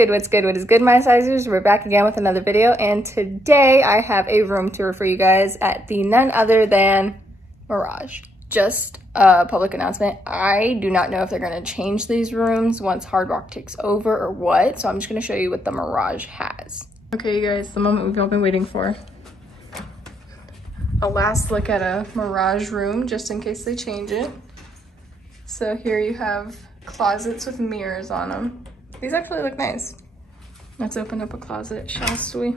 good, what's good, what is good, my sizers? We're back again with another video, and today I have a room tour for you guys at the none other than Mirage. Just a public announcement, I do not know if they're gonna change these rooms once Hard Rock takes over or what, so I'm just gonna show you what the Mirage has. Okay, you guys, the moment we've all been waiting for. A last look at a Mirage room, just in case they change it. So here you have closets with mirrors on them. These actually look nice. Let's open up a closet, shall we?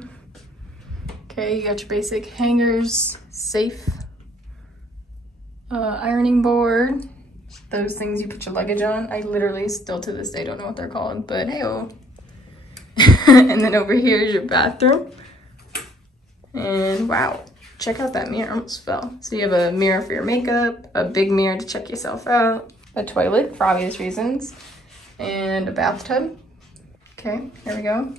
Okay, you got your basic hangers, safe, ironing board, those things you put your luggage on. I literally still to this day don't know what they're called, but hey-oh. And then over here is your bathroom. And wow, check out that mirror, almost fell. So you have a mirror for your makeup, a big mirror to check yourself out, a toilet for obvious reasons, and a bathtub. Okay, here we go.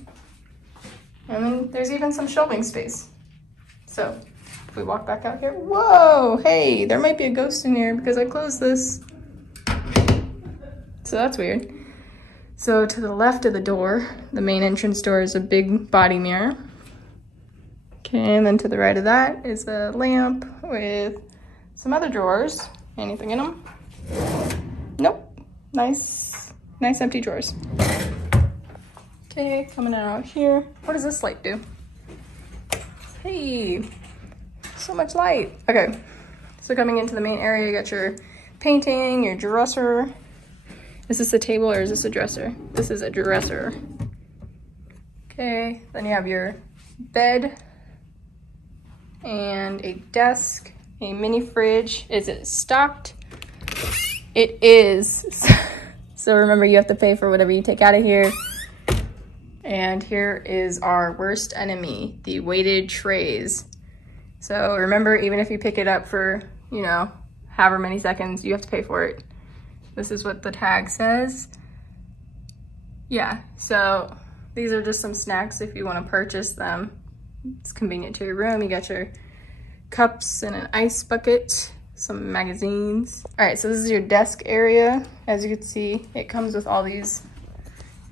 And then there's even some shelving space. So if we walk back out here, whoa, hey, there might be a ghost in here because I closed this. So that's weird. So to the left of the door, the main entrance door, is a big body mirror. Okay, and then to the right of that is a lamp with some other drawers. Anything in them? Nope. Nice empty drawers. Okay, coming out here. What does this light do? Hey, so much light. Okay, so coming into the main area, you got your painting, your dresser. Is this a table or is this a dresser? This is a dresser. Okay, then you have your bed and a desk, a mini fridge. Is it stocked? It is. So remember, you have to pay for whatever you take out of here. And here is our worst enemy, the weighted trays. So remember, even if you pick it up for, you know, however many seconds, you have to pay for it. This is what the tag says. Yeah, so these are just some snacks if you want to purchase them. It's convenient to your room. You got your cups and an ice bucket, some magazines. All right, so this is your desk area. As you can see, it comes with all these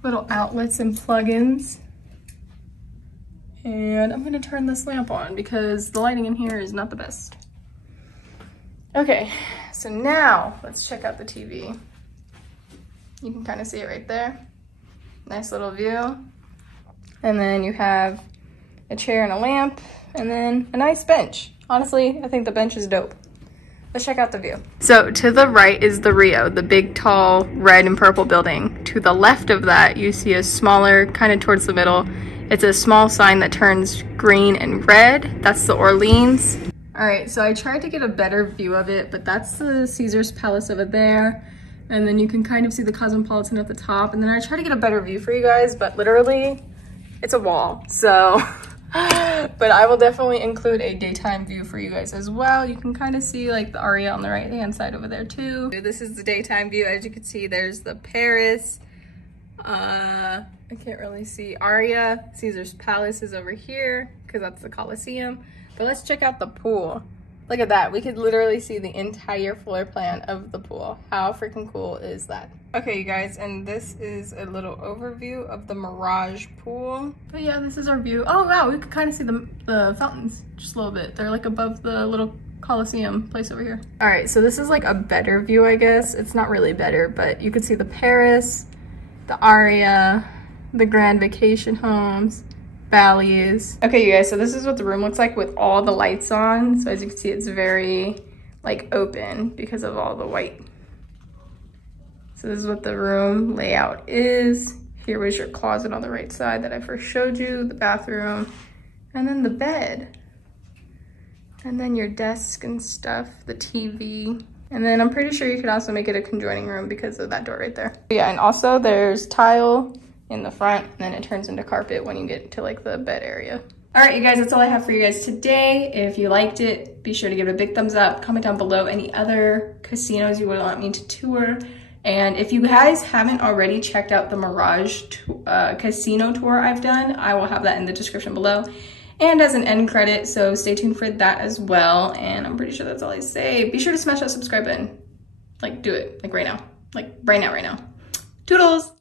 little outlets and plugins. And I'm gonna turn this lamp on because the lighting in here is not the best. Okay, so now let's check out the TV. You can kind of see it right there. Nice little view. And then you have a chair and a lamp, and then a nice bench. Honestly, I think the bench is dope. Let's check out the view. So to the right is the Rio, the big, tall, red and purple building. To the left of that, you see a smaller, kind of towards the middle. It's a small sign that turns green and red. That's the Orleans. All right, so I tried to get a better view of it, but that's the Caesar's Palace over there. And then you can kind of see the Cosmopolitan at the top. And then I tried to get a better view for you guys, but literally it's a wall, so. But I will definitely include a daytime view for you guys as well. You can kind of see like the Aria on the right hand side over there too. This is the daytime view. As you can see, there's the Paris. I can't really see Aria. Caesar's Palace is over here because that's the Colosseum. But let's check out the pool. Look at that. We could literally see the entire floor plan of the pool. How freaking cool is that? Okay, you guys, and this is a little overview of the Mirage pool. But yeah, this is our view. Oh wow, we could kind of see the fountains just a little bit. They're like above the little Colosseum place over here. All right, so this is like a better view, I guess. It's not really better, but you can see the Paris, the Aria, the Grand Vacation Homes, Bally's. Okay, you guys, so this is what the room looks like with all the lights on. So as you can see, it's very like open because of all the white. So this is what the room layout is. Here was your closet on the right side that I first showed you, the bathroom, and then the bed. And then your desk and stuff, the TV. And then I'm pretty sure you could also make it a conjoining room because of that door right there. Yeah, and also there's tile in the front, and then it turns into carpet when you get to like the bed area. All right, you guys, that's all I have for you guys today. If you liked it, be sure to give it a big thumbs up. Comment down below any other casinos you would want me to tour. And if you guys haven't already checked out the Mirage casino tour I've done, I will have that in the description below and as an end credit, so stay tuned for that as well. And I'm pretty sure that's all I say. Be sure to smash that subscribe button. Like, do it, like right now. Like right now. Toodles!